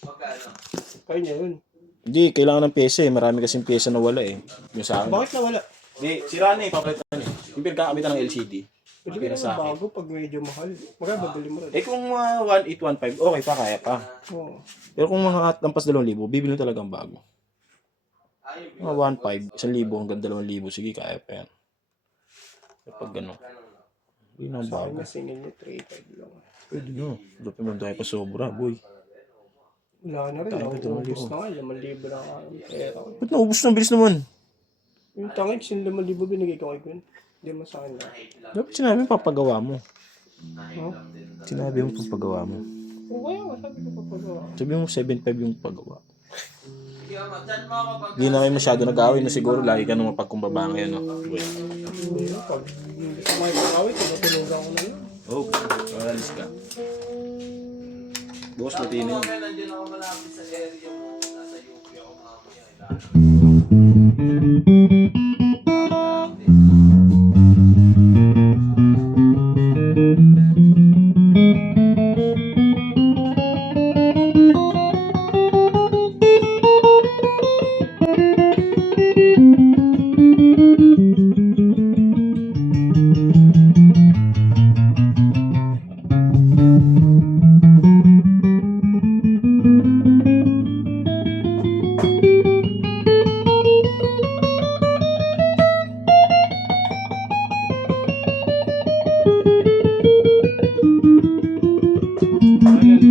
Kaya niya yun. Hindi, kailangan ng pyesa eh. Marami kasing pyesa na wala eh. Yung sa akin. Bakit nawala? Hindi, sira na eh. Papalitan na eh. Yung pinagkakabitan ng LCD. Pwede ka naman bago pag medyo mahal. Magkano babili mo rin? Eh kung 1,815, okay pa, kaya pa. Oo. Pero kung mga lampas 2,000, bibili talagang bago. Mga 1,500, 1,000 hanggang 2,000, sige, kaya pa yan. Kapag gano'n. Hindi na Sa akin bago. na singin niya 3,500 lang. Pwede nyo. Dapat mo tayo pa sobra, boy. Wala na rin. Tayo, Naubos na nga. 5,000 na nga ang pera ko. Ba't naubos na? Bilis naman. Yung tangik, yung 5,000 binigay ko kay Gwen. Hindi mo sa akin na. Dapat sinabi mo papagawa mo. Huh? Sinabi mo papagawa mo. O kaya nga, sabi ko papagawa. Sabi mo 7,500 yung pagawa. Hindi na kayo masyado nag-away na siguro. Lagi ka nung mapagkumbaba ngayon. No? Boy. Hindi na. Pag hindi ko may pangawit, tinutulugan ko na yun. Oh, alis ka. Boss, pati na yun. Nandiyan ako malapit sa area mo. Nasa UP ako mamaya.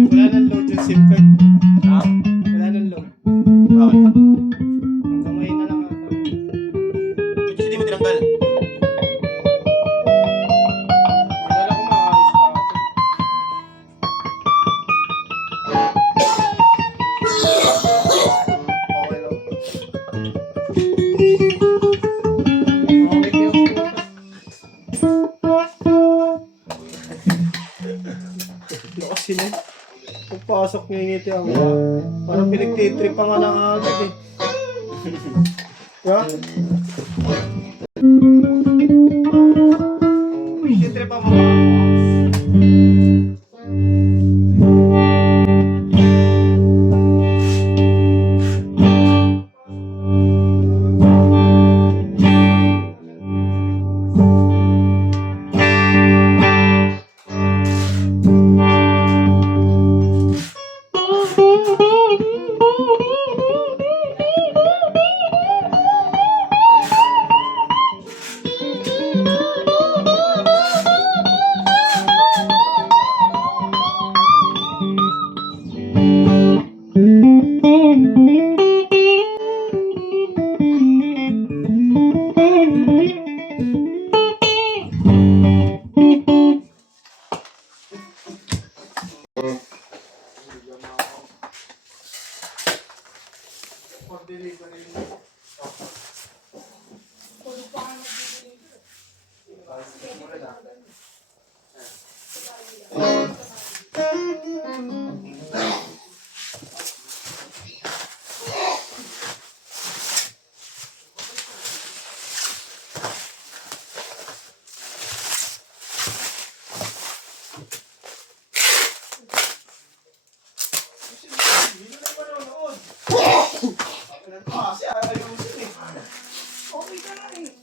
Wala nang load yung SIM card. Ha? Wala nang load. Bakit? Hanggang ngayon na lang ata. Kasi di mo tinanggal. Kailan ko makakalis pa ako. Okay lang. Okay kayo. Kasi na. Pagpasok ngayon ito yung parang pinagtitrip pa nga ng agad eh. Diba? Pinagtitrip pa mo.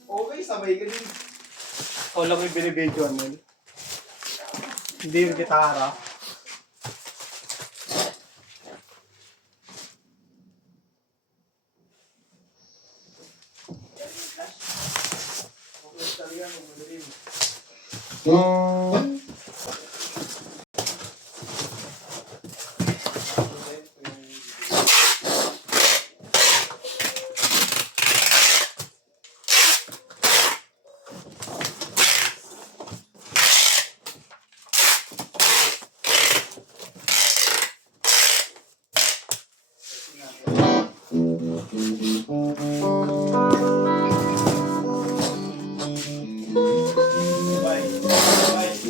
Okay, sabay ka din. O lang yung binibidyoan mo. Hindi yung gitara. Bye. Bye.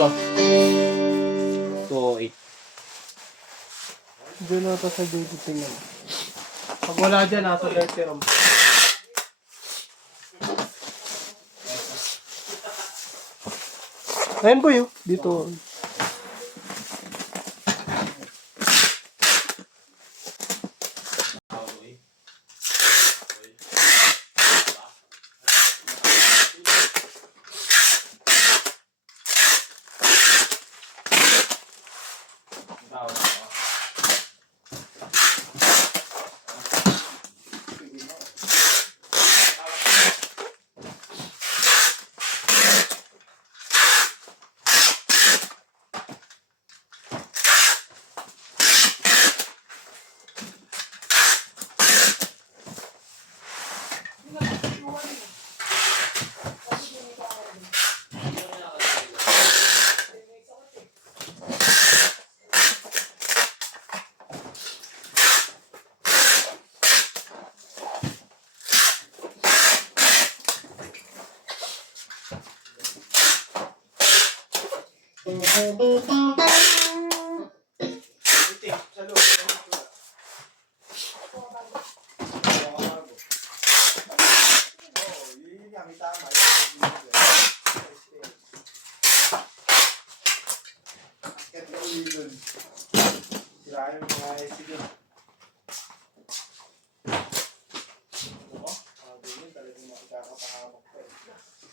to. 208. Hindi na ito sa duty tingnan. Pag wala dyan, nasa dirty room. Ayun boy, dito.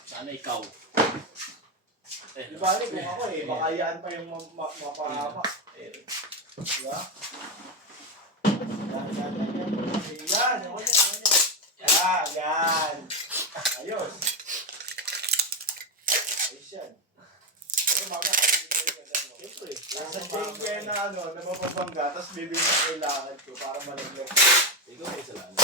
Sana ikaw. Di ba, kung ako baka yan pa yung mapahama. Diba? Yan. Yan. Ayos. Ayos yan. Pero mga siyempre, nasa jengge na napapabangga, tapos bibili na kailangan ko para malagyan. Ikaw ay salamat.